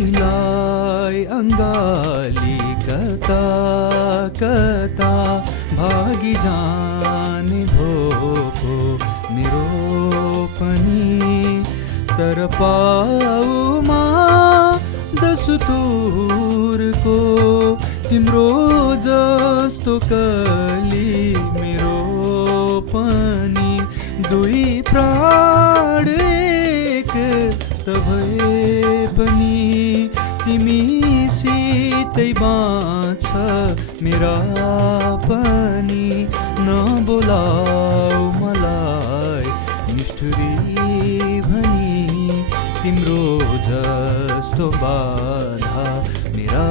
तिमीलाई अङ्गाली कता कता भागी जाने भोको मेरो पनि, तर पाउमा दसुतुरको तिम्रो जस्तो कली मेरो पनि। दुई प्राण एक त भए पनि तिमीसितै बाँच्छ मेरा पनि। नबोलाऊ मलाई निष्ठुरी भनी, तिम्रो जस्तो बाधा मेरा